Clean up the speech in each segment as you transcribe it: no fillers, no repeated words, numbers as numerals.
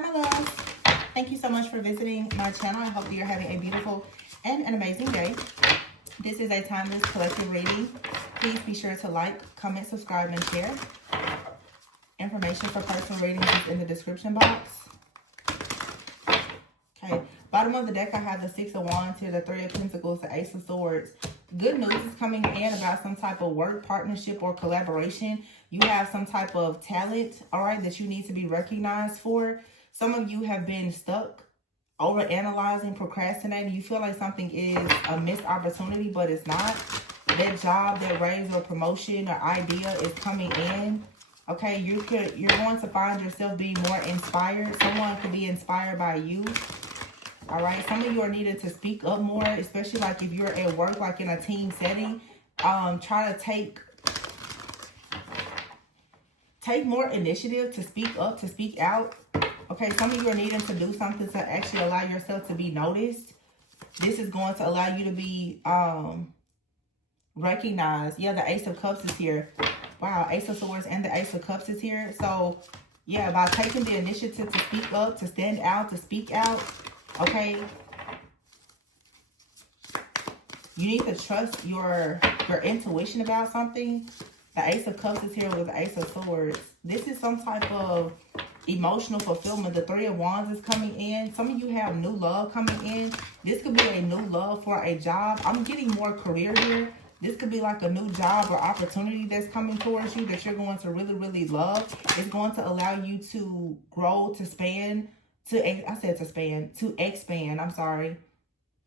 Hi, my loves. Thank you so much for visiting my channel. I hope that you're having a beautiful and an amazing day. This is a timeless collective reading. Please be sure to like, comment, subscribe, and share. Information for personal readings is in the description box. Okay, bottom of the deck, I have the Six of Wands here, the Three of Pentacles, the Ace of Swords. Good news is coming in about some type of work, partnership, or collaboration. You have some type of talent, all right, that you need to be recognized for. Some of you have been stuck, overanalyzing, procrastinating. You feel like something is a missed opportunity, but it's not. That job, that raise or promotion or idea is coming in. Okay, you're going to find yourself being more inspired. Someone could be inspired by you. All right, some of you are needed to speak up more, especially like if you're at work, like in a team setting. Try to take more initiative to speak up, to speak out. Okay, some of you are needing to do something to actually allow yourself to be noticed. This is going to allow you to be recognized. Yeah, the Ace of Cups is here. Wow, Ace of Swords and the Ace of Cups is here. So, yeah, by taking the initiative to speak up, to stand out, to speak out, okay, you need to trust your intuition about something. The Ace of Cups is here with the Ace of Swords. This is some type of emotional fulfillment. The Three of Wands is coming in. Some of you have new love coming in. This could be a new love for a job. I'm getting more career here. This could be like a new job or opportunity that's coming towards you that you're going to really, really love. It's going to allow you to grow, to expand. I'm sorry.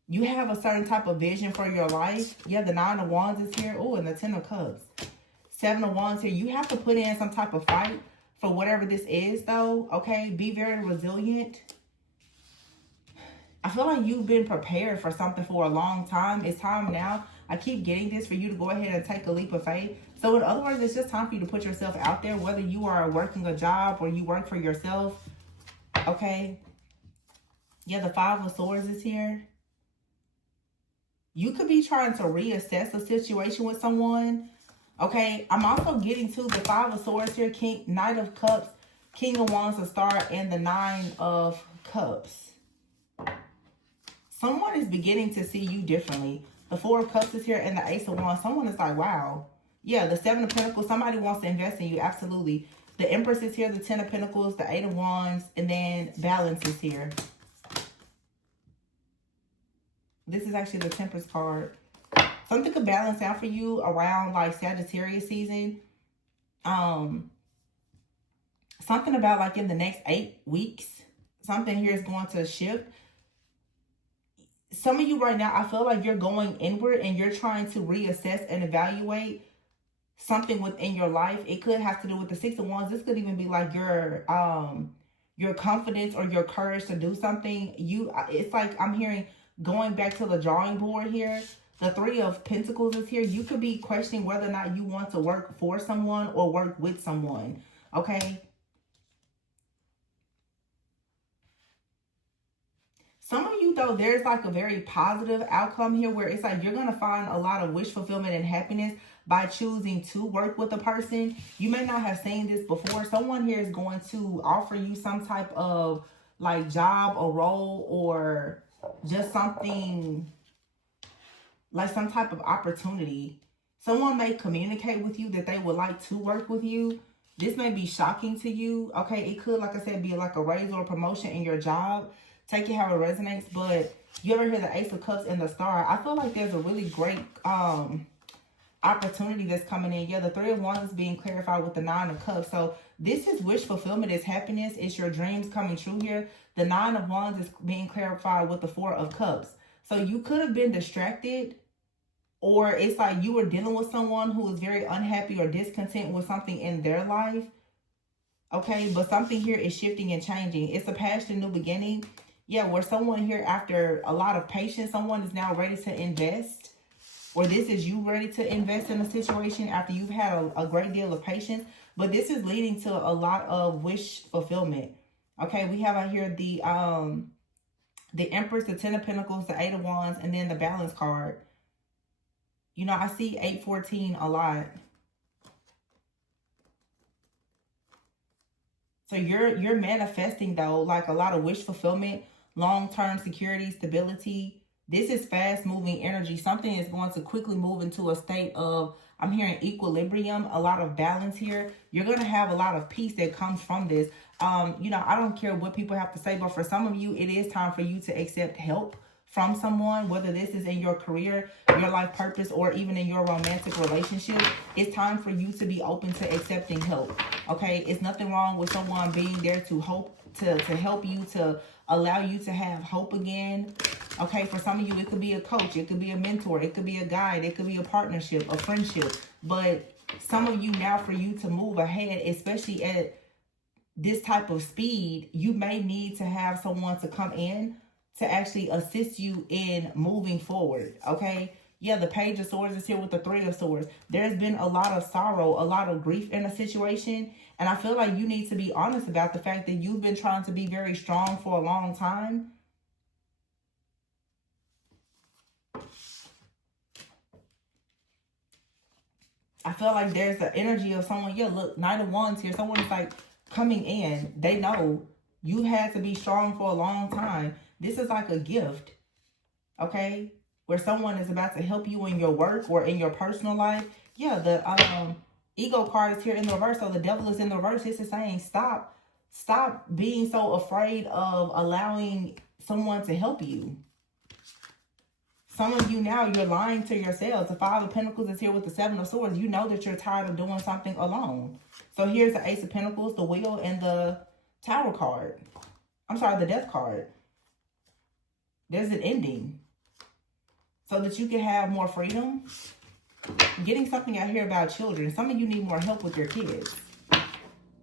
You have a certain type of vision for your life. Yeah, the Nine of Wands is here. Oh, and the Ten of Cups. Seven of Wands here. You have to put in some type of fight for whatever this is, though. Okay, be very resilient. I feel like you've been prepared for something for a long time. It's time now. I keep getting this for you to go ahead and take a leap of faith. So in other words, it's just time for you to put yourself out there, whether you are working a job or you work for yourself. Okay. Yeah, the Five of Swords is here. You could be trying to reassess a situation with someone. Okay, I'm also getting to the Five of Swords here, Knight of Cups, King of Wands, a Star, and the Nine of Cups. Someone is beginning to see you differently. The Four of Cups is here, and the Ace of Wands. Someone is like, wow. Yeah, the Seven of Pentacles, somebody wants to invest in you, absolutely. The Empress is here, the Ten of Pentacles, the Eight of Wands, and then Balance is here. This is actually the Temperance card. Something could balance out for you around like Sagittarius season. Something about like in the next 8 weeks, something here is going to shift. Some of you right now, I feel like you're going inward and you're trying to reassess and evaluate something within your life. It could have to do with the Six of Wands. This could even be like your confidence or your courage to do something. It's like I'm hearing going back to the drawing board here. The Three of Pentacles is here. You could be questioning whether or not you want to work for someone or work with someone. Okay. Some of you, though, there's like a very positive outcome here where it's like you're going to find a lot of wish fulfillment and happiness by choosing to work with a person. You may not have seen this before. Someone here is going to offer you some type of like job or role or just something like some type of opportunity. Someone may communicate with you that they would like to work with you. This may be shocking to you. Okay, it could, like I said, be like a raise or a promotion in your job. Take it how it resonates. But you ever hear the Ace of Cups and the Star? I feel like there's a really great opportunity that's coming in. Yeah, the Three of Wands is being clarified with the Nine of Cups. So this is wish fulfillment, it's happiness, it's your dreams coming true here. The Nine of Wands is being clarified with the Four of Cups. So you could have been distracted, or it's like you were dealing with someone who is very unhappy or discontent with something in their life. Okay, but something here is shifting and changing. It's a past and new beginning. Yeah, where someone here, after a lot of patience, someone is now ready to invest. Or this is you ready to invest in a situation after you've had a great deal of patience. But this is leading to a lot of wish fulfillment. Okay, we have out here the Empress, the Ten of Pentacles, the Eight of Wands, and then the Balance card. You know, I see 814 a lot. So you're manifesting, though, like a lot of wish fulfillment, long-term security, stability. This is fast-moving energy. Something is going to quickly move into a state of, I'm hearing equilibrium, a lot of balance here. You're going to have a lot of peace that comes from this. You know, I don't care what people have to say, but for some of you, it is time for you to accept help from someone, whether this is in your career, your life purpose, or even in your romantic relationship. It's time for you to be open to accepting help. Okay, it's nothing wrong with someone being there to help you, to allow you to have hope again. Okay, for some of you, it could be a coach, it could be a mentor, it could be a guide, it could be a partnership, a friendship. But some of you now, for you to move ahead, especially at this type of speed, you may need to have someone to come in to actually assist you in moving forward. Okay, yeah, the Page of Swords is here with the Three of Swords. There's been a lot of sorrow, a lot of grief in a situation, and I feel like you need to be honest about the fact that you've been trying to be very strong for a long time. I feel like there's the energy of someone, yeah, look, Knight of Wands here. Someone is like coming in. They know you had to be strong for a long time. This is like a gift, okay? Where someone is about to help you in your work or in your personal life. Yeah, the ego card is here in the reverse, so the devil is in the reverse. This is saying stop being so afraid of allowing someone to help you. Some of you now, you're lying to yourselves. The Five of Pentacles is here with the Seven of Swords. You know that you're tired of doing something alone. So here's the Ace of Pentacles, the Wheel, and the Tower card. I'm sorry, the Death card. There's an ending. So that you can have more freedom. Getting something out here about children. Some of you need more help with your kids.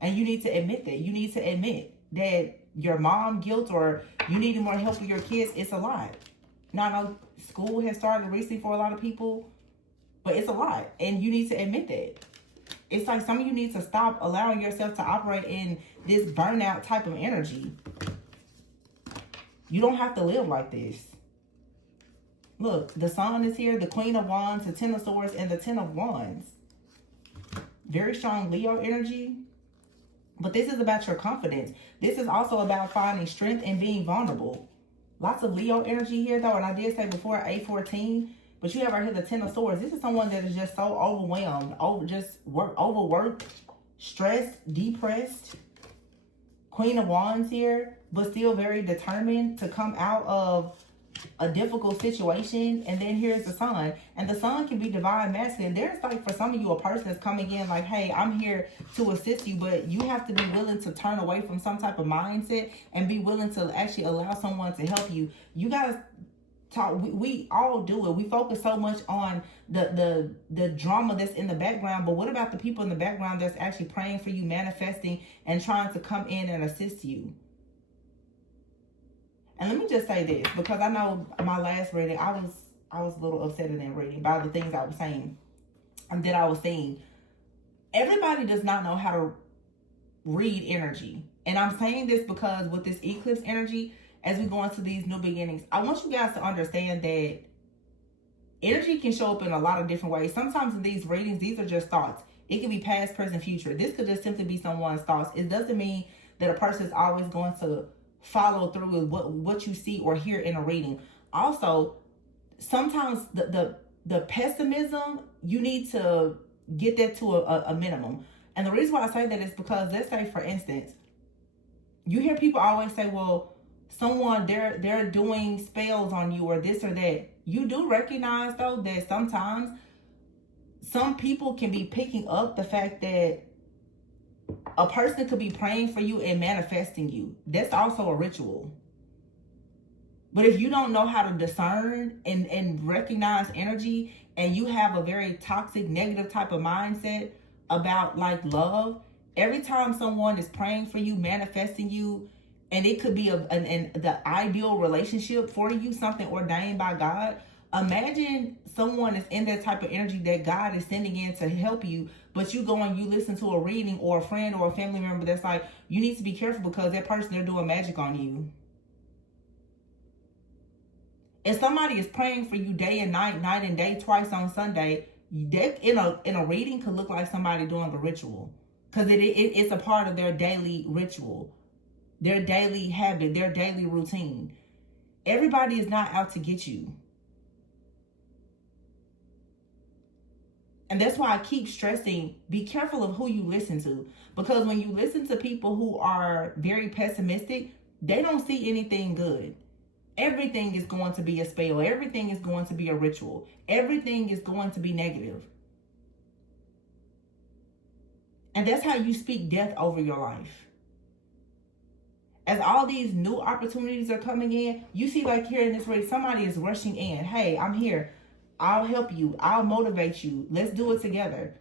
And you need to admit that. You need to admit that your mom guilt or you needing more help with your kids, it's a lot. Now, I know school has started recently for a lot of people, but it's a lot. And you need to admit that. It's like some of you need to stop allowing yourself to operate in this burnout type of energy. You don't have to live like this. Look, the Sun is here, the Queen of Wands, the Ten of Swords, and the Ten of Wands. Very strong Leo energy. But this is about your confidence. This is also about finding strength and being vulnerable. Lots of Leo energy here, though. And I did say before, A14. But you have right here the Ten of Swords. This is someone that is just so overwhelmed, overworked, stressed, depressed. Queen of Wands here, but still very determined to come out of a difficult situation. And then here's the Sun. And the Sun can be divine masculine. There's like, for some of you, a person that's coming in like, hey, I'm here to assist you. But you have to be willing to turn away from some type of mindset and be willing to actually allow someone to help you. You guys talk, we all do it. We focus so much on the drama that's in the background, but what about the people in the background that's actually praying for you, manifesting, and trying to come in and assist you? And let me just say this, because I know my last reading, I was a little upset in that reading by the things I was saying and that I was seeing. Everybody does not know how to read energy. And I'm saying this because with this eclipse energy, as we go into these new beginnings, I want you guys to understand that energy can show up in a lot of different ways. Sometimes in these readings, these are just thoughts. It can be past, present, future. This could just simply be someone's thoughts. It doesn't mean that a person is always going to follow through with what you see or hear in a reading. Also, sometimes the pessimism, you need to get that to a minimum. And the reason why I say that is because, let's say, for instance, you hear people always say, well, someone, they're doing spells on you or this or that. You do recognize, though, that sometimes some people can be picking up the fact that a person could be praying for you and manifesting you. That's also a ritual. But if you don't know how to discern and recognize energy, and you have a very toxic, negative type of mindset about like love, every time someone is praying for you, manifesting you, and it could be the ideal relationship for you, something ordained by God. Imagine someone is in that type of energy that God is sending in to help you, but you go and you listen to a reading or a friend or a family member that's like, you need to be careful because that person, they're doing magic on you. If somebody is praying for you day and night, night and day, twice on Sunday, that in a reading could look like somebody doing a ritual. Because it's a part of their daily ritual, their daily habit, their daily routine. Everybody is not out to get you. And that's why I keep stressing, be careful of who you listen to. Because when you listen to people who are very pessimistic, they don't see anything good. Everything is going to be a spell. Everything is going to be a ritual. Everything is going to be negative. And that's how you speak death over your life. As all these new opportunities are coming in, you see like here in this race, somebody is rushing in. Hey, I'm here. I'll help you. I'll motivate you. Let's do it together.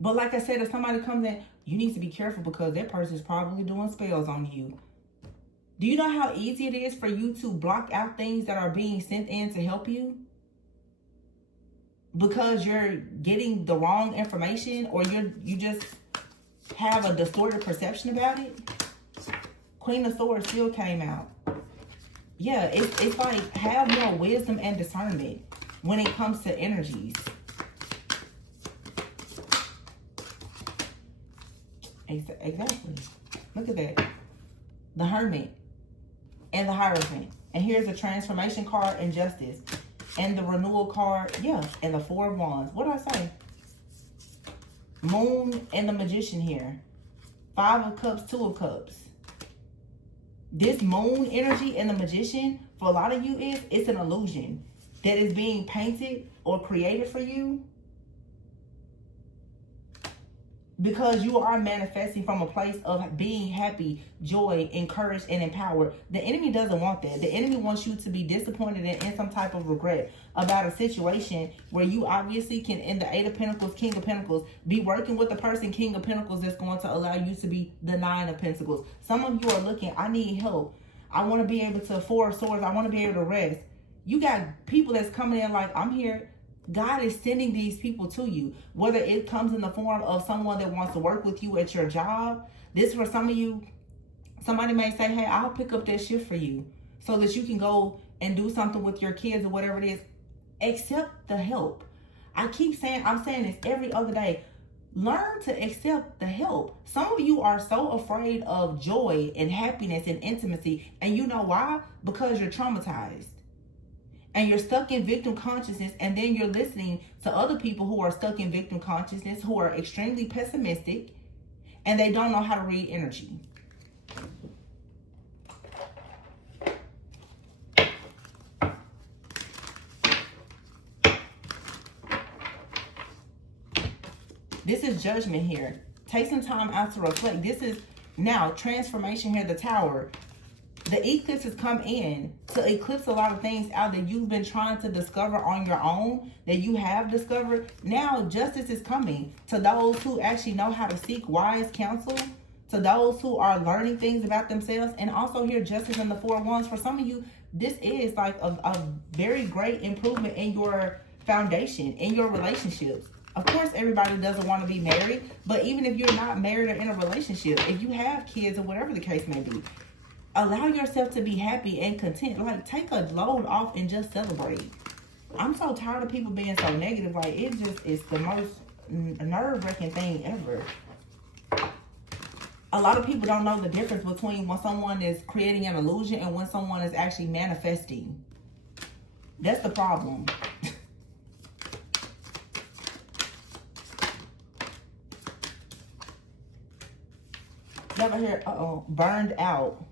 But like I said, if somebody comes in, you need to be careful because that person is probably doing spells on you. Do you know how easy it is for you to block out things that are being sent in to help you? Because you're getting the wrong information, or you just have a distorted perception about it. Queen of Swords still came out. Yeah, it's like, have more wisdom and discernment when it comes to energies. Exactly. Look at that. The Hermit and the Hierophant. And here's the Transformation card and Justice. And the Renewal card, yeah, and the Four of Wands. What did I say? Moon and the Magician here. Five of Cups, Two of Cups. This moon energy and the Magician, for a lot of you, it's an illusion that is being painted or created for you. Because you are manifesting from a place of being happy, joy, encouraged, and empowered. The enemy doesn't want that. The enemy wants you to be disappointed and in some type of regret about a situation where you obviously can, in the Eight of Pentacles, King of Pentacles, be working with the person, King of Pentacles, that's going to allow you to be the Nine of Pentacles. Some of you are looking, I need help. I want to be able to, Four of Swords, I want to be able to rest. You got people that's coming in like, I'm here. God is sending these people to you, whether it comes in the form of someone that wants to work with you at your job. This for some of you, somebody may say, hey, I'll pick up that shift for you so that you can go and do something with your kids or whatever it is. Accept the help. I'm saying this every other day. Learn to accept the help. Some of you are so afraid of joy and happiness and intimacy. And you know why? Because you're traumatized. And you're stuck in victim consciousness, and then you're listening to other people who are stuck in victim consciousness, who are extremely pessimistic, and they don't know how to read energy. This is Judgment here. Take some time out to reflect. This is now transformation here, the Tower. The eclipses come in to eclipse a lot of things out that you've been trying to discover on your own, that you have discovered. Now justice is coming to those who actually know how to seek wise counsel, to those who are learning things about themselves. And also here, justice in the Four of Wands. For some of you, this is like a very great improvement in your foundation, in your relationships. Of course, everybody doesn't want to be married, but even if you're not married or in a relationship, if you have kids or whatever the case may be, allow yourself to be happy and content. Like, take a load off and just celebrate. I'm so tired of people being so negative. Like, it's the most nerve-wracking thing ever. A lot of people don't know the difference between when someone is creating an illusion and when someone is actually manifesting. That's the problem. Never hear, burned out.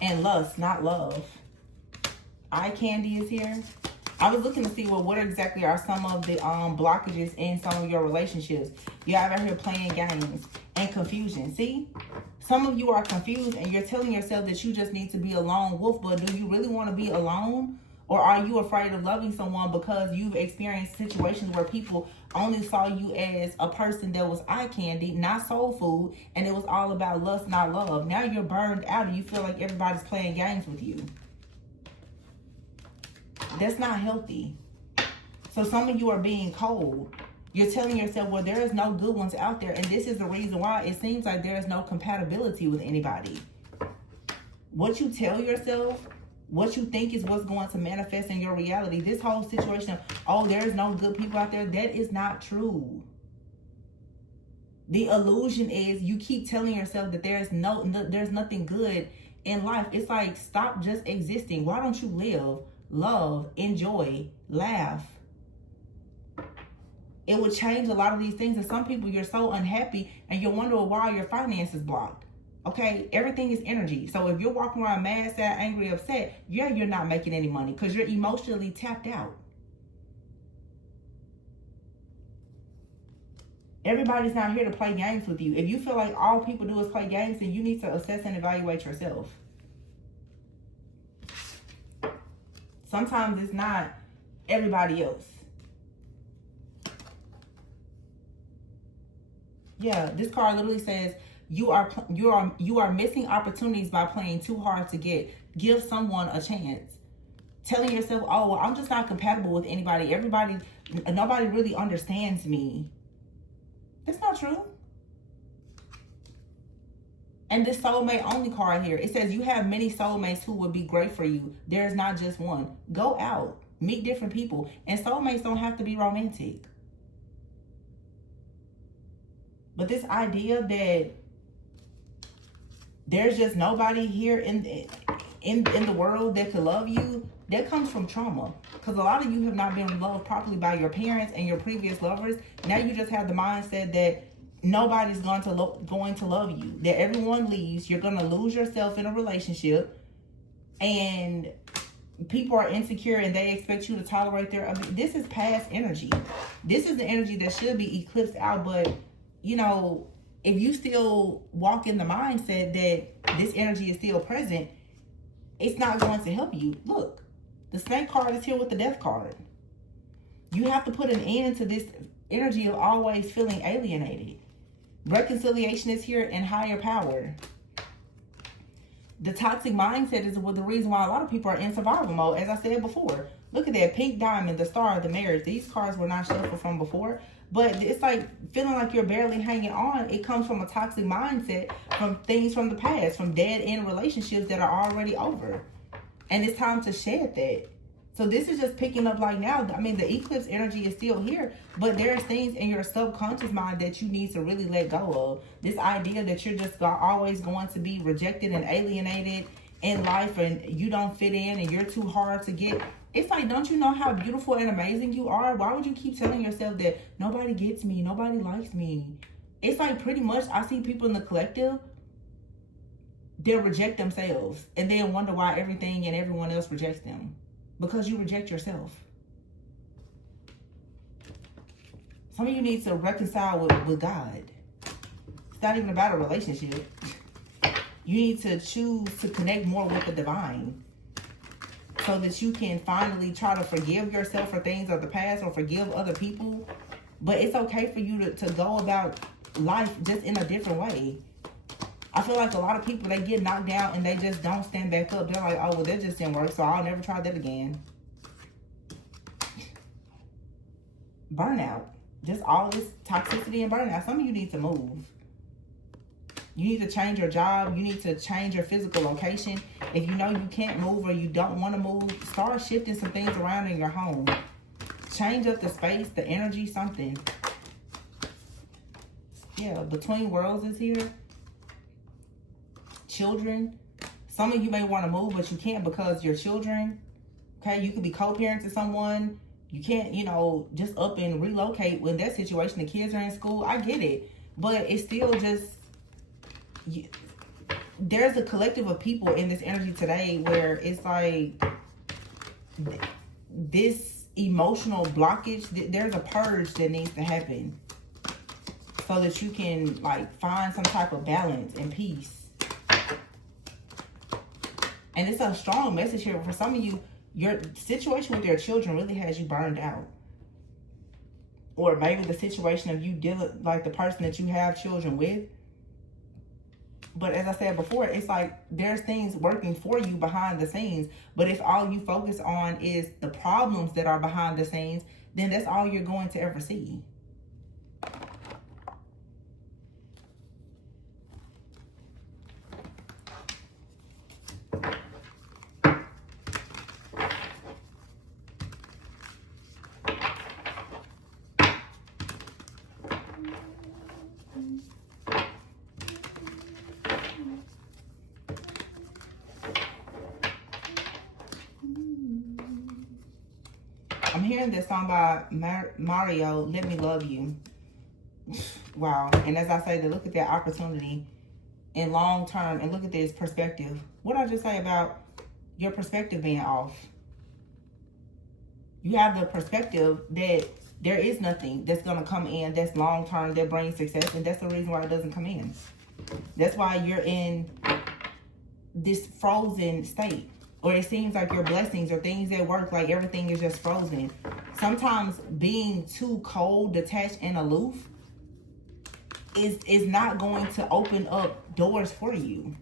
And lust, not love. Eye candy is here. I was looking to see, well, what exactly are some of the blockages in some of your relationships. You have out here playing games and confusion. See? Some of you are confused and you're telling yourself that you just need to be a lone wolf, but do you really want to be alone? Or are you afraid of loving someone because you've experienced situations where people only saw you as a person that was eye candy, not soul food, and it was all about lust, not love? Now you're burned out and you feel like everybody's playing games with you. That's not healthy. So some of you are being cold. You're telling yourself, well, there is no good ones out there, and this is the reason why it seems like there is no compatibility with anybody. What you tell yourself What you think is what's going to manifest in your reality. This whole situation of, oh, there's no good people out there, that is not true. The illusion is you keep telling yourself that there's nothing good in life. It's like, stop just existing. Why don't you live, love, enjoy, laugh? It would change a lot of these things. And some people, you're so unhappy and you're wondering why your finances blocked. Okay, everything is energy. So if you're walking around mad, sad, angry, upset, yeah, you're not making any money because you're emotionally tapped out. Everybody's not here to play games with you. If you feel like all people do is play games, then you need to assess and evaluate yourself. Sometimes it's not everybody else. Yeah, this card literally says you are missing opportunities by playing too hard to get. Give someone a chance. Telling yourself, oh, well, I'm just not compatible with anybody. Nobody really understands me. That's not true. And this soulmate only card here, it says you have many soulmates who would be great for you. There is not just one. Go out, meet different people. And soulmates don't have to be romantic. But this idea that there's just nobody here in the world that could love you, that comes from trauma. Because a lot of you have not been loved properly by your parents and your previous lovers. Now you just have the mindset that nobody's going to love you. That everyone leaves. You're going to lose yourself in a relationship. And people are insecure and they expect you to tolerate their... This is past energy. This is the energy that should be eclipsed out. But, you know, if you still walk in the mindset that this energy is still present, it's not going to help you. Look. The snake card is here with the death card. You have to put an end to this energy of always feeling alienated. Reconciliation is here and higher power. The toxic mindset is the reason why a lot of people are in survival mode. As I said before, look at that pink diamond, the star of the marriage. These cards were not shuffled from before. But it's like feeling like you're barely hanging on. It comes from a toxic mindset, from things from the past, from dead-end relationships that are already over. And it's time to shed that. So this is just picking up like now. I mean, the eclipse energy is still here, but there's things in your subconscious mind that you need to really let go of. This idea that you're just always going to be rejected and alienated in life and you don't fit in and you're too hard to get. It's like, don't you know how beautiful and amazing you are? Why would you keep telling yourself that nobody gets me, nobody likes me? It's like pretty much I see people in the collective, they'll reject themselves and then wonder why everything and everyone else rejects them. Because you reject yourself. Some of you need to reconcile with God. It's not even about a relationship. You need to choose to connect more with the divine so that you can finally try to forgive yourself for things of the past or forgive other people. But it's okay for you to go about life just in a different way. I feel like a lot of people, they get knocked down and they just don't stand back up. They're like, oh, well, that just didn't work, so I'll never try that again. Burnout. Just all this toxicity and burnout. Some of you need to move. You need to change your job. You need to change your physical location. If you know you can't move or you don't want to move, start shifting some things around in your home. Change up the space, the energy, something. Yeah, Between Worlds is here. Children. Some of you may want to move, but you can't because you're children. Okay, you could be co-parent to someone. You can't, you know, just up and relocate when that situation, the kids are in school. I get it. But it's still just, there's a collective of people in this energy today where it's like this emotional blockage, there's a purge that needs to happen so that you can like find some type of balance and peace. And it's a strong message here. For some of you, your situation with your children really has you burned out. Or maybe the situation of you dealing, like the person that you have children with. But as I said before, it's like there's things working for you behind the scenes. But if all you focus on is the problems that are behind the scenes, then that's all you're going to ever see. hearing this song by Mario, Let Me Love You. Wow. And as I say, to look at that opportunity in long term, and look at this perspective. What did I just say about your perspective being off? You have the perspective that there is nothing that's going to come in that's long term that brings success, and that's the reason why it doesn't come in. That's why you're in this frozen state, or it seems like your blessings or things at work, like everything is just frozen. Sometimes being too cold, detached, and aloof is not going to open up doors for you.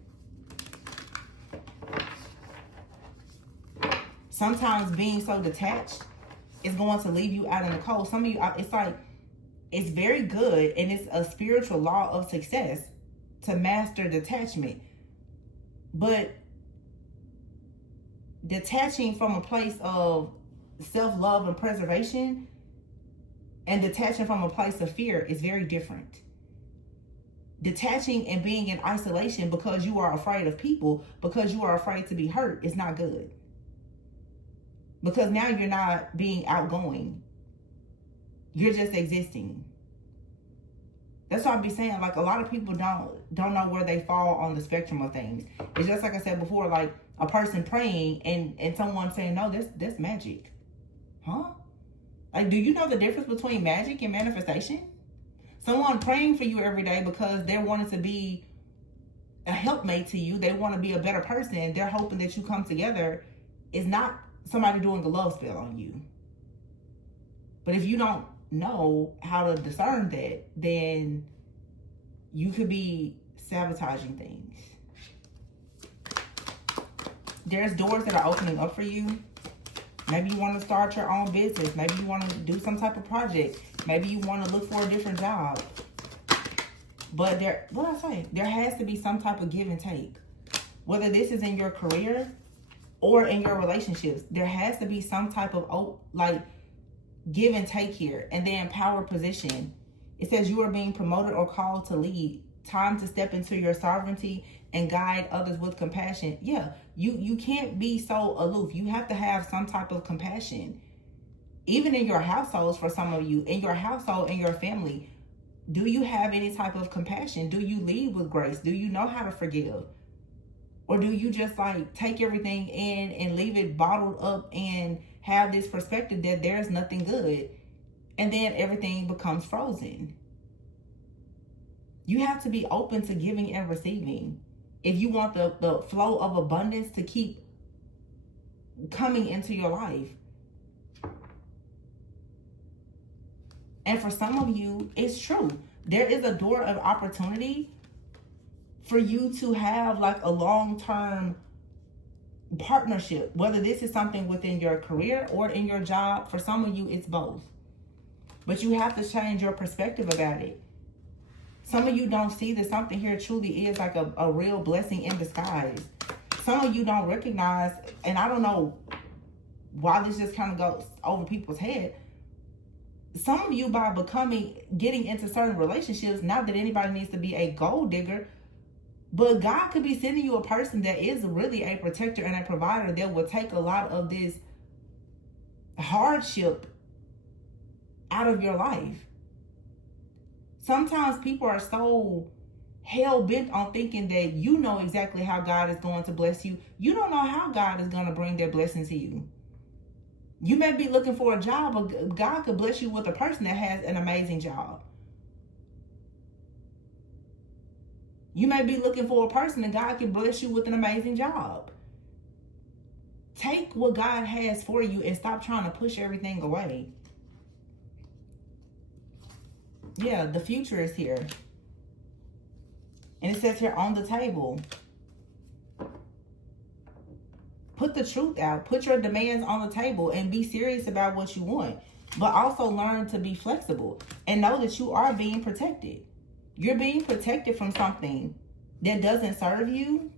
Sometimes being so detached is going to leave you out in the cold. Some of you, it's like, it's very good, and it's a spiritual law of success to master detachment. But detaching from a place of self-love and preservation and detaching from a place of fear is very different. Detaching and being in isolation because you are afraid of people, because you are afraid to be hurt, is not good. Because now you're not being outgoing. You're just existing. That's why I be saying, like, a lot of people don't know where they fall on the spectrum of things. It's just like I said before, like a person praying and someone saying, no, that's magic. Huh? Like, do you know the difference between magic and manifestation? Someone praying for you every day because they're wanting to be a helpmate to you. They want to be a better person. They're hoping that you come together. Is not somebody doing a love spell on you. But if you don't know how to discern that, then you could be sabotaging things. There's doors that are opening up for you. Maybe you want to start your own business. Maybe you want to do some type of project. Maybe you want to look for a different job. But there has to be some type of give and take. Whether this is in your career or in your relationships, there has to be some type of give and take here. And then power position. It says you are being promoted or called to lead. Time to step into your sovereignty and guide others with compassion. Yeah, you can't be so aloof. You have to have some type of compassion. Even in your households, for some of you, in your household, in your family, do you have any type of compassion? Do you lead with grace? Do you know how to forgive? Or do you just like take everything in and leave it bottled up and have this perspective that there's nothing good, and then everything becomes frozen? You have to be open to giving and receiving if you want the flow of abundance to keep coming into your life. And for some of you, it's true. There is a door of opportunity for you to have like a long-term partnership, whether this is something within your career or in your job. For some of you, it's both. But you have to change your perspective about it. Some of you don't see that something here truly is like a real blessing in disguise. Some of you don't recognize, and I don't know why this just kind of goes over people's head. Some of you, by getting into certain relationships, not that anybody needs to be a gold digger, but God could be sending you a person that is really a protector and a provider that will take a lot of this hardship out of your life. Sometimes people are so hell-bent on thinking that you know exactly how God is going to bless you. You don't know how God is going to bring that blessing to you. You may be looking for a job, but God could bless you with a person that has an amazing job. You may be looking for a person and God can bless you with an amazing job. Take what God has for you and stop trying to push everything away. Yeah, the future is here. And it says here on the table. Put the truth out. Put your demands on the table and be serious about what you want. But also learn to be flexible and know that you are being protected. You're being protected from something that doesn't serve you.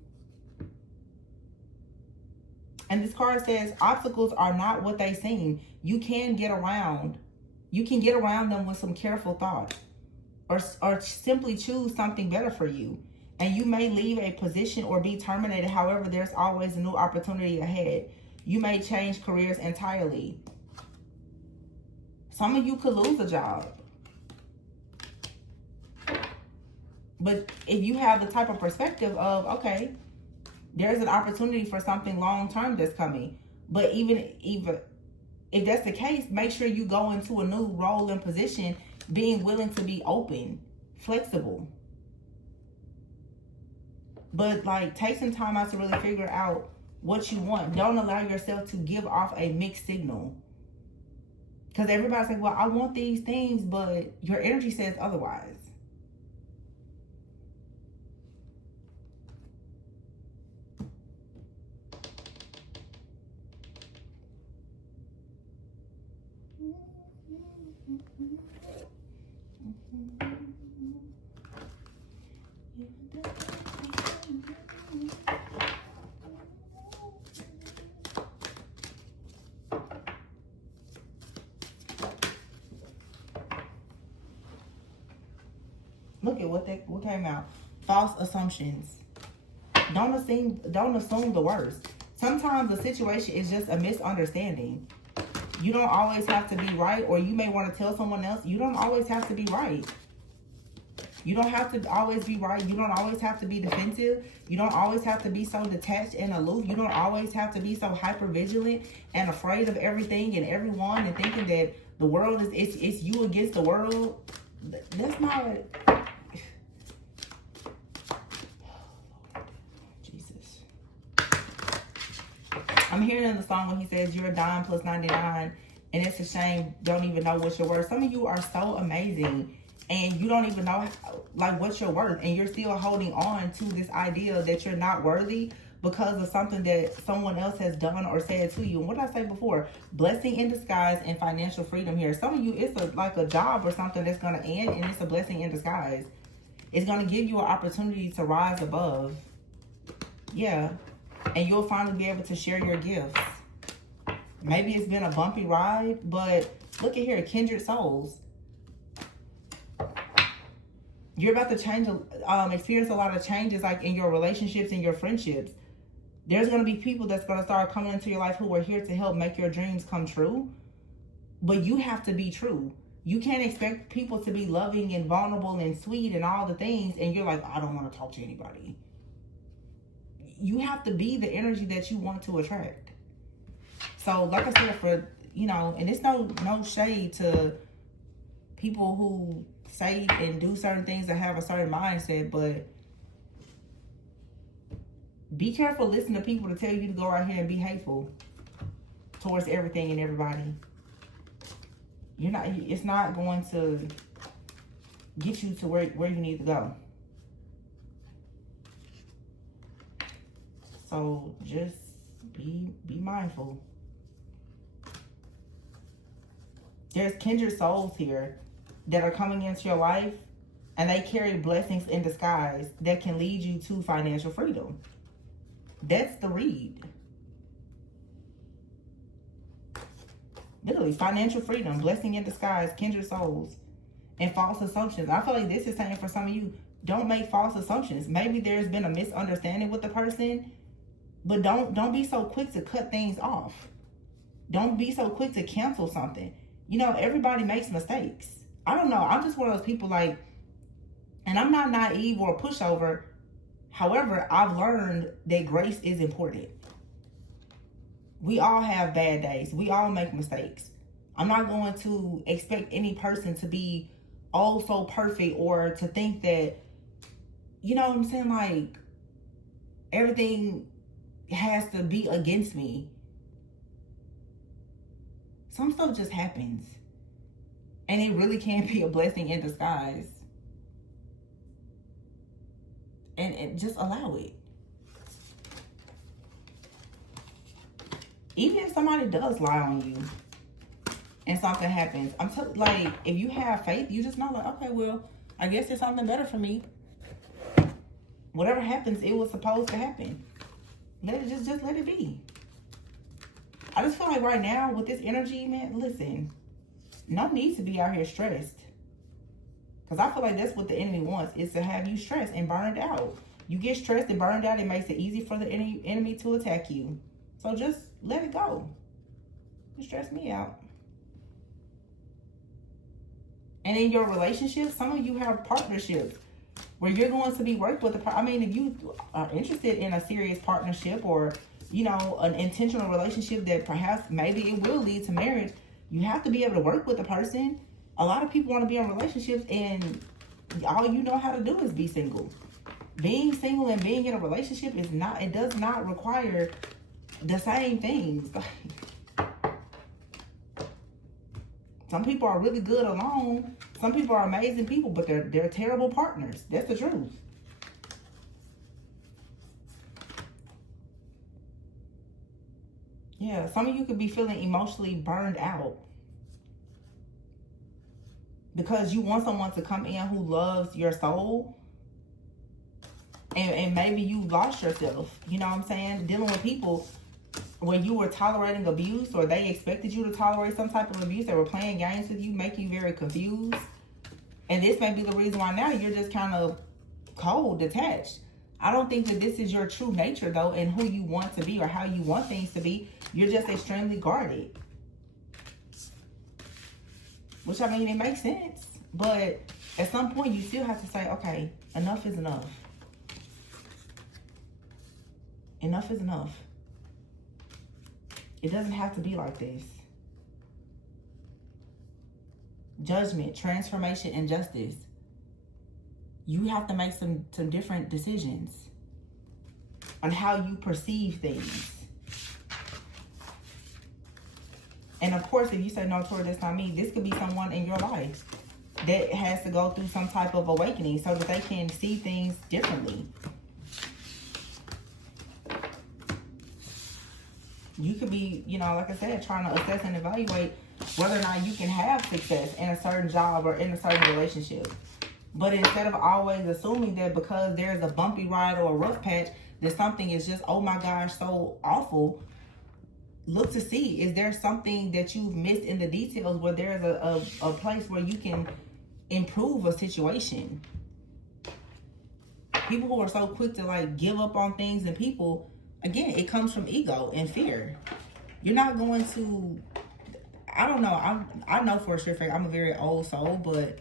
And this card says obstacles are not what they seem. You can get around. You can get around them with some careful thought, or simply choose something better for you. And you may leave a position or be terminated. However, there's always a new opportunity ahead. You may change careers entirely. Some of you could lose a job. But if you have the type of perspective of, okay, there's an opportunity for something long-term that's coming. But even if that's the case, make sure you go into a new role and position being willing to be open, flexible. But like, take some time out to really figure out what you want. Don't allow yourself to give off a mixed signal. Because everybody's like, well, I want these things, but your energy says otherwise. Look at what came out. False assumptions. Don't assume the worst. Sometimes the situation is just a misunderstanding. You don't always have to be right, or you may want to tell someone else, you don't always have to be right. You don't have to always be right. You don't always have to be defensive. You don't always have to be so detached and aloof. You don't always have to be so hyper vigilant and afraid of everything and everyone and thinking that the world is it's you against the world. That's not Jesus. I'm hearing in the song when he says you're a dime plus 99 and it's a shame don't even know what you're worth. Some of you are so amazing and you don't even know like what you're worth, and you're still holding on to this idea that you're not worthy because of something that someone else has done or said to you. And what did I say before? Blessing in disguise and financial freedom here. Some of you, it's like a job or something that's going to end, and it's a blessing in disguise. It's going to give you an opportunity to rise above. Yeah. And you'll finally be able to share your gifts. Maybe it's been a bumpy ride, but look at here, kindred souls. You're about to change, experience a lot of changes like in your relationships and your friendships. There's going to be people that's going to start coming into your life who are here to help make your dreams come true. But you have to be true. You can't expect people to be loving and vulnerable and sweet and all the things, and you're like, I don't want to talk to anybody. You have to be the energy that you want to attract. So like I said, for, and it's no shade to people who say and do certain things that have a certain mindset, but be careful listening to people to tell you to go out here and be hateful towards everything and everybody. It's not going to get you to where you need to go. So just be mindful. There's kindred souls here that are coming into your life, and they carry blessings in disguise that can lead you to financial freedom. That's the read. Literally, financial freedom, blessing in disguise, kindred souls, and false assumptions. I feel like this is saying for some of you, don't make false assumptions. Maybe there's been a misunderstanding with the person, but don't be so quick to cut things off. Don't be so quick to cancel something. Everybody makes mistakes. I don't know. I'm just one of those people and I'm not naive or a pushover. However, I've learned that grace is important. We all have bad days. We all make mistakes. I'm not going to expect any person to be all so perfect or to think that, you know what I'm saying? Like, everything has to be against me. Some stuff just happens. And it really can be a blessing in disguise. And just allow it. Even if somebody does lie on you and something happens, if you have faith, you just know, okay, well, I guess there's something better for me. Whatever happens, it was supposed to happen. Let it just let it be. I just feel like right now with this energy, man, listen, no need to be out here stressed. Because I feel like that's what the enemy wants, is to have you stressed and burned out. You get stressed and burned out, it makes it easy for the enemy to attack you. So just let it go. It stressed me out. And in your relationship, some of you have partnerships where you're going to be worked with I mean, if you are interested in a serious partnership or, you know, an intentional relationship that perhaps maybe it will lead to marriage, you have to be able to work with the person. A lot of people want to be in relationships and all you know how to do is be single. Being single and being in a relationship is not, it does not require the same things. Some people are really good alone. Some people are amazing people, but they're terrible partners. That's the truth. Yeah, some of you could be feeling emotionally burned out because you want someone to come in who loves your soul, and maybe you lost yourself. You know what I'm saying? Dealing with people when you were tolerating abuse, or they expected you to tolerate some type of abuse, they were playing games with you, making you very confused. And this may be the reason why now you're just kind of cold, detached. I don't think that this is your true nature, though, and who you want to be or how you want things to be. You're just extremely guarded. Which, I mean, it makes sense. But at some point, you still have to say, okay, enough is enough. Enough is enough. It doesn't have to be like this. Judgment, transformation, and justice. You have to make some different decisions on how you perceive things. And of course, if you say, no, Tori, that's not me, this could be someone in your life that has to go through some type of awakening so that they can see things differently. You could be, you know, like I said, trying to assess and evaluate whether or not you can have success in a certain job or in a certain relationship. But instead of always assuming that because there's a bumpy ride or a rough patch, that something is just, oh my gosh, so awful, look to see, is there something that you've missed in the details where there's a place where you can improve a situation. People who are so quick to like give up on things and people, again, it comes from ego and fear. You're not going to, I don't know, I know for a sure fact I'm a very old soul, but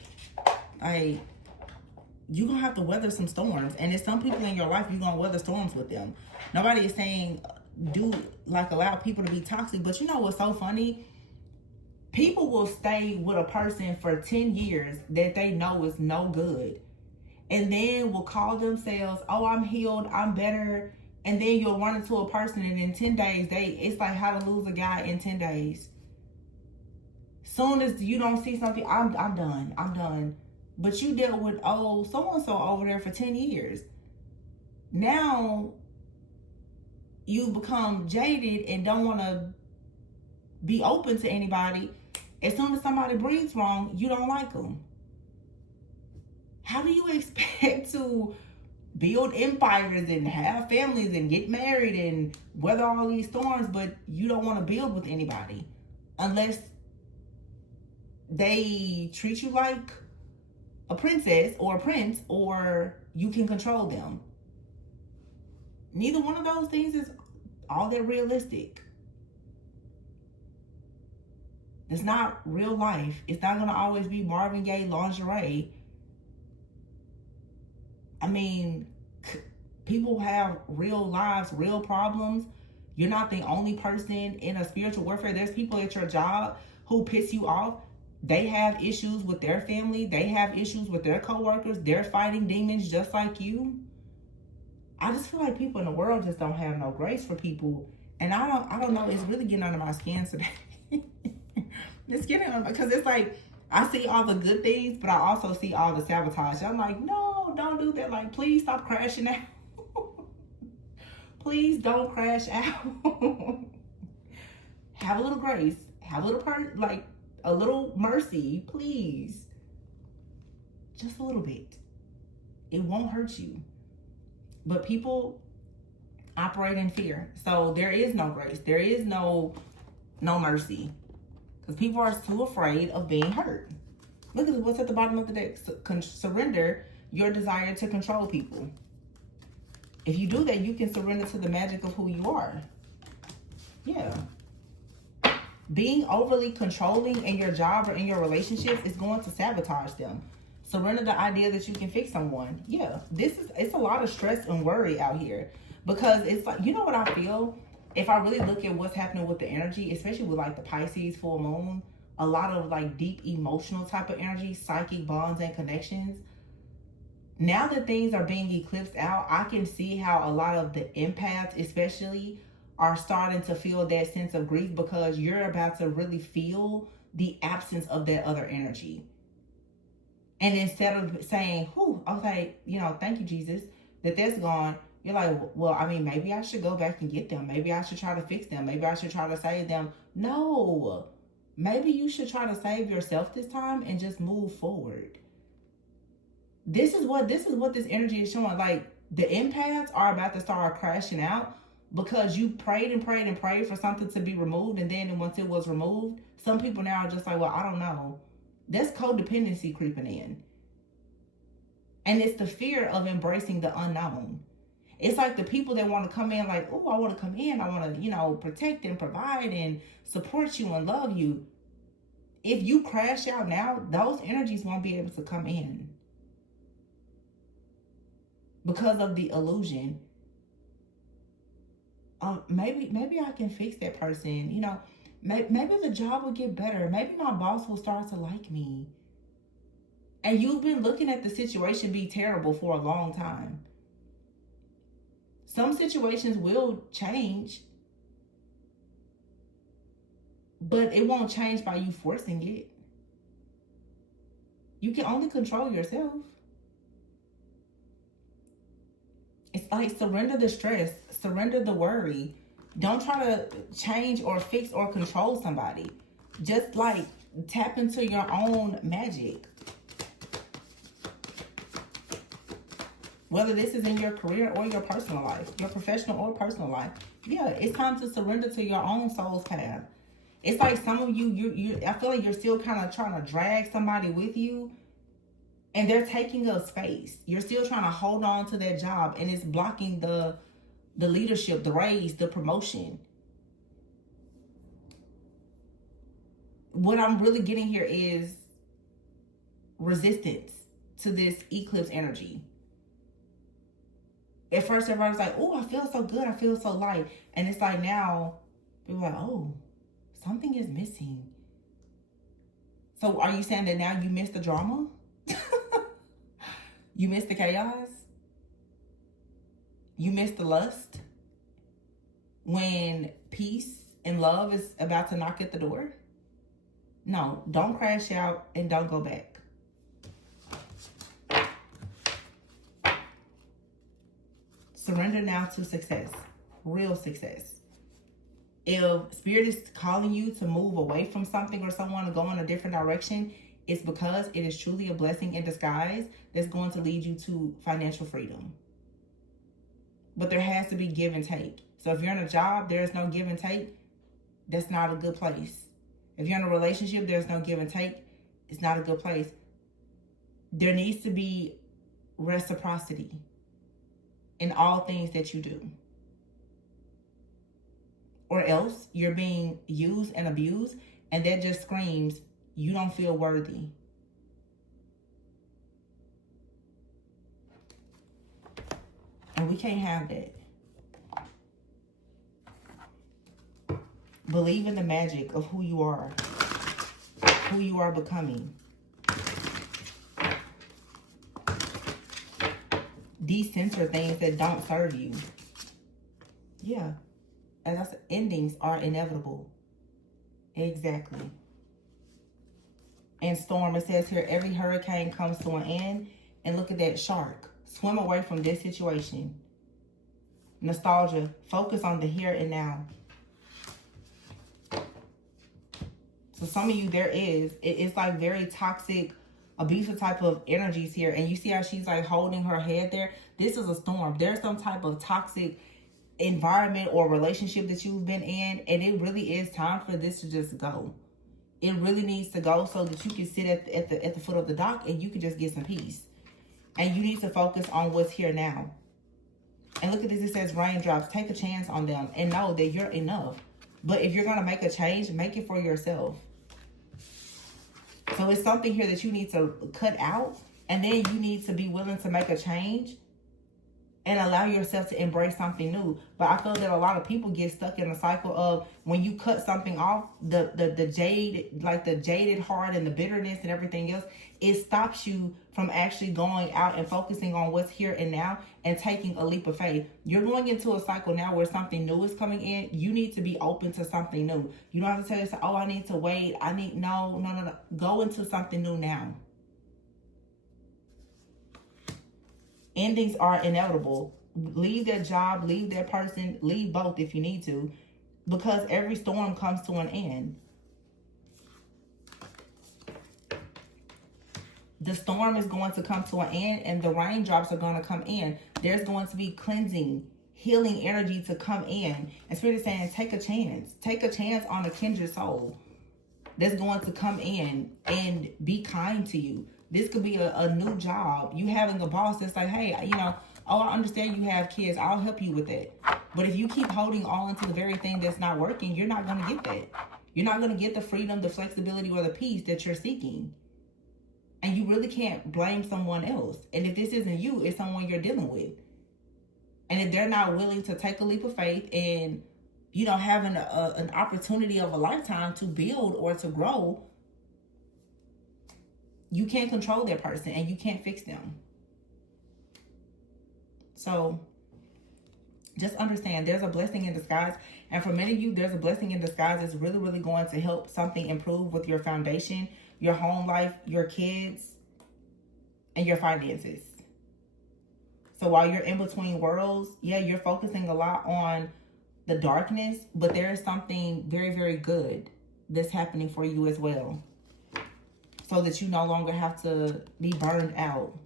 you're going to have to weather some storms. And there's some people in your life, you're going to weather storms with them. Nobody is saying allow people to be toxic. But you know what's so funny? People will stay with a person for 10 years that they know is no good. And then will call themselves, oh, I'm healed, I'm better. And then you'll run into a person and in 10 days, it's like how to lose a guy in 10 days. Soon as you don't see something, I'm done. But you dealt with, oh, so-and-so over there for 10 years. Now, you've become jaded and don't want to be open to anybody. As soon as somebody breathes wrong, you don't like them. How do you expect to build empires and have families and get married and weather all these storms, but you don't want to build with anybody unless they treat you like a princess or a prince, or you can control them? Neither one of those things is all that realistic. It's not real life. It's not going to always be Marvin Gaye lingerie. I mean, people have real lives, real problems. You're not the only person in a spiritual warfare. There's people at your job who piss you off. They have issues with their family. They have issues with their coworkers. They're fighting demons just like you. I just feel like people in the world just don't have no grace for people. And I don't know. It's really getting under my skin today. It's getting under, because it's like, I see all the good things, but I also see all the sabotage. I'm like, no, don't do that. Like, please stop crashing out. Please don't crash out. Have a little grace. Have a little a little mercy, please. Just a little bit. It won't hurt you. But people operate in fear. So there is no grace. There is no mercy. Because people are too afraid of being hurt. Look at what's at the bottom of the deck. Surrender your desire to control people. If you do that, you can surrender to the magic of who you are. Yeah. Being overly controlling in your job or in your relationships is going to sabotage them. Surrender the idea that you can fix someone. Yeah, it's a lot of stress and worry out here, because it's like, you know what I feel? If I really look at what's happening with the energy, especially with like the Pisces full moon, a lot of like deep emotional type of energy, psychic bonds and connections. Now that things are being eclipsed out, I can see how a lot of the empaths especially are starting to feel that sense of grief, because you're about to really feel the absence of that other energy. And instead of saying, whew, okay, you know, thank you, Jesus, that's gone, you're like, well, I mean, maybe I should go back and get them. Maybe I should try to fix them. Maybe I should try to save them. No, maybe you should try to save yourself this time and just move forward. This is what this energy is showing. Like, the empaths are about to start crashing out because you prayed and prayed and prayed for something to be removed, and then once it was removed, some people now are just like, well, I don't know. That's codependency creeping in. And it's the fear of embracing the unknown. It's like the people that want to come in like, oh, I want to come in. I want to, you know, protect and provide and support you and love you. If you crash out now, those energies won't be able to come in because of the illusion. Maybe I can fix that person, you know. Maybe the job will get better. Maybe my boss will start to like me. And you've been looking at the situation be terrible for a long time. Some situations will change, but it won't change by you forcing it. You can only control yourself. It's like, surrender the stress, surrender the worry. Don't try to change or fix or control somebody. Just like tap into your own magic. Whether this is in your career or your personal life, your professional or personal life. Yeah, it's time to surrender to your own soul's path. It's like some of you, I feel like you're still kind of trying to drag somebody with you, and they're taking up space. You're still trying to hold on to that job, and it's blocking the leadership, the raise, the promotion. What I'm really getting here is resistance to this eclipse energy. At first, everybody's like, oh, I feel so good. I feel so light. And it's like now, people are like, oh, something is missing. So are you saying that now you miss the drama? You miss the chaos? You miss the lust? When peace and love is about to knock at the door? No, don't crash out and don't go back. Surrender now to success, real success. If Spirit is calling you to move away from something or someone to go in a different direction, it's because it is truly a blessing in disguise that's going to lead you to financial freedom. But there has to be give and take. So if you're in a job, there's no give and take, that's not a good place. If you're in a relationship, there's no give and take, it's not a good place. There needs to be reciprocity in all things that you do. Or else you're being used and abused, and that just screams you don't feel worthy. And we can't have that. Believe in the magic of who you are becoming. Decenter things that don't serve you. Yeah. As I said, endings are inevitable. Exactly. And storm, it says here, every hurricane comes to an end. And look at that shark. Swim away from this situation. Nostalgia. Focus on the here and now. So some of you, it's like very toxic, abusive type of energies here. And you see how she's like holding her head there? This is a storm. There's some type of toxic environment or relationship that you've been in. And it really is time for this to just go. It really needs to go so that you can sit at the foot of the dock and you can just get some peace. And you need to focus on what's here now. And look at this. It says raindrops. Take a chance on them and know that you're enough. But if you're going to make a change, make it for yourself. So it's something here that you need to cut out, and then you need to be willing to make a change and allow yourself to embrace something new. But I feel that a lot of people get stuck in a cycle of when you cut something off, the jade, like the jaded heart and the bitterness and everything else, it stops you from actually going out and focusing on what's here and now and taking a leap of faith. You're going into a cycle now where something new is coming in. You need to be open to something new. You don't have to tell yourself, oh, I need to wait. No. Go into something new now. Endings are inevitable. Leave that job, leave that person, leave both if you need to, because every storm comes to an end. The storm is going to come to an end, and the raindrops are going to come in. There's going to be cleansing, healing energy to come in. And Spirit is saying, take a chance. Take a chance on a kindred soul that's going to come in and be kind to you. This could be a new job. You having a boss that's like, hey, you know, oh, I understand you have kids. I'll help you with that. But if you keep holding on to the very thing that's not working, you're not going to get that. You're not going to get the freedom, the flexibility, or the peace that you're seeking. And you really can't blame someone else. And if this isn't you, it's someone you're dealing with. And if they're not willing to take a leap of faith and, you know, having an opportunity of a lifetime to build or to grow, you can't control that person and you can't fix them. So just understand there's a blessing in disguise. And for many of you, there's a blessing in disguise that's really, really going to help something improve with your foundation, your home life, your kids, and your finances. So while you're in between worlds, yeah, you're focusing a lot on the darkness, but there is something very, very good that's happening for you as well, so that you no longer have to be burned out.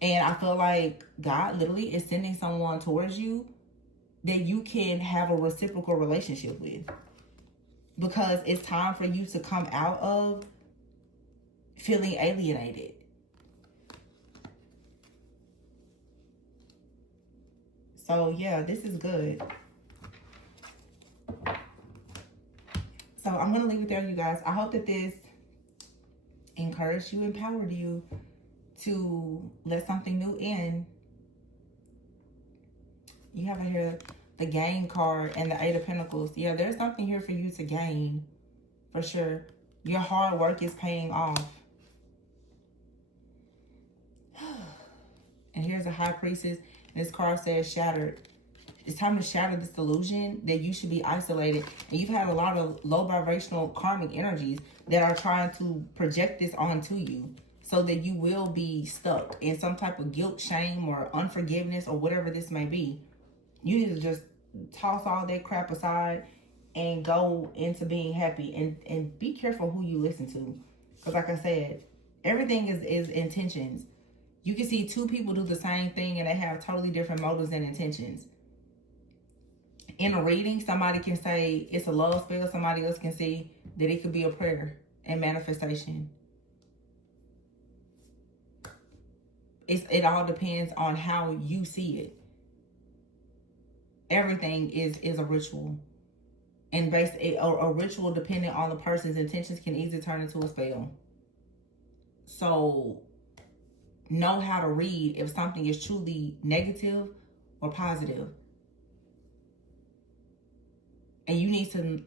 And I feel like God literally is sending someone towards you that you can have a reciprocal relationship with, because it's time for you to come out of feeling alienated. So yeah, this is good. So I'm going to leave it there, you guys. I hope that this encouraged you, empowered you to let something new in. You have here the Gain card and the Eight of Pentacles. Yeah, there's something here for you to gain, for sure. Your hard work is paying off. And here's a High Priestess. This card says shattered. It's time to shatter this illusion that you should be isolated. And you've had a lot of low vibrational karmic energies that are trying to project this onto you, so that you will be stuck in some type of guilt, shame, or unforgiveness, or whatever this may be. You need to just toss all that crap aside and go into being happy. And be careful who you listen to. Because like I said, everything is intentions. You can see two people do the same thing and they have totally different motives and intentions. In a reading, somebody can say it's a love spell. Somebody else can see that it could be a prayer and manifestation. It all depends on how you see it. Everything is a ritual. And a ritual, depending on the person's intentions, can easily turn into a spell. So know how to read if something is truly negative or positive. And you need to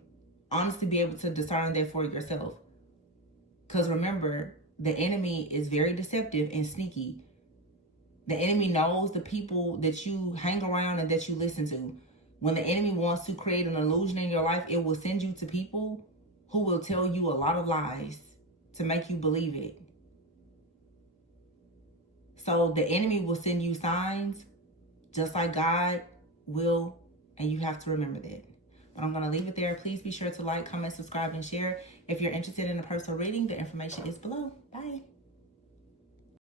honestly be able to discern that for yourself. Because remember, the enemy is very deceptive and sneaky. The enemy knows the people that you hang around and that you listen to. When the enemy wants to create an illusion in your life, it will send you to people who will tell you a lot of lies to make you believe it. So the enemy will send you signs just like God will, and you have to remember that. But I'm going to leave it there. Please be sure to like, comment, subscribe, and share. If you're interested in a personal reading, the information is below. Bye.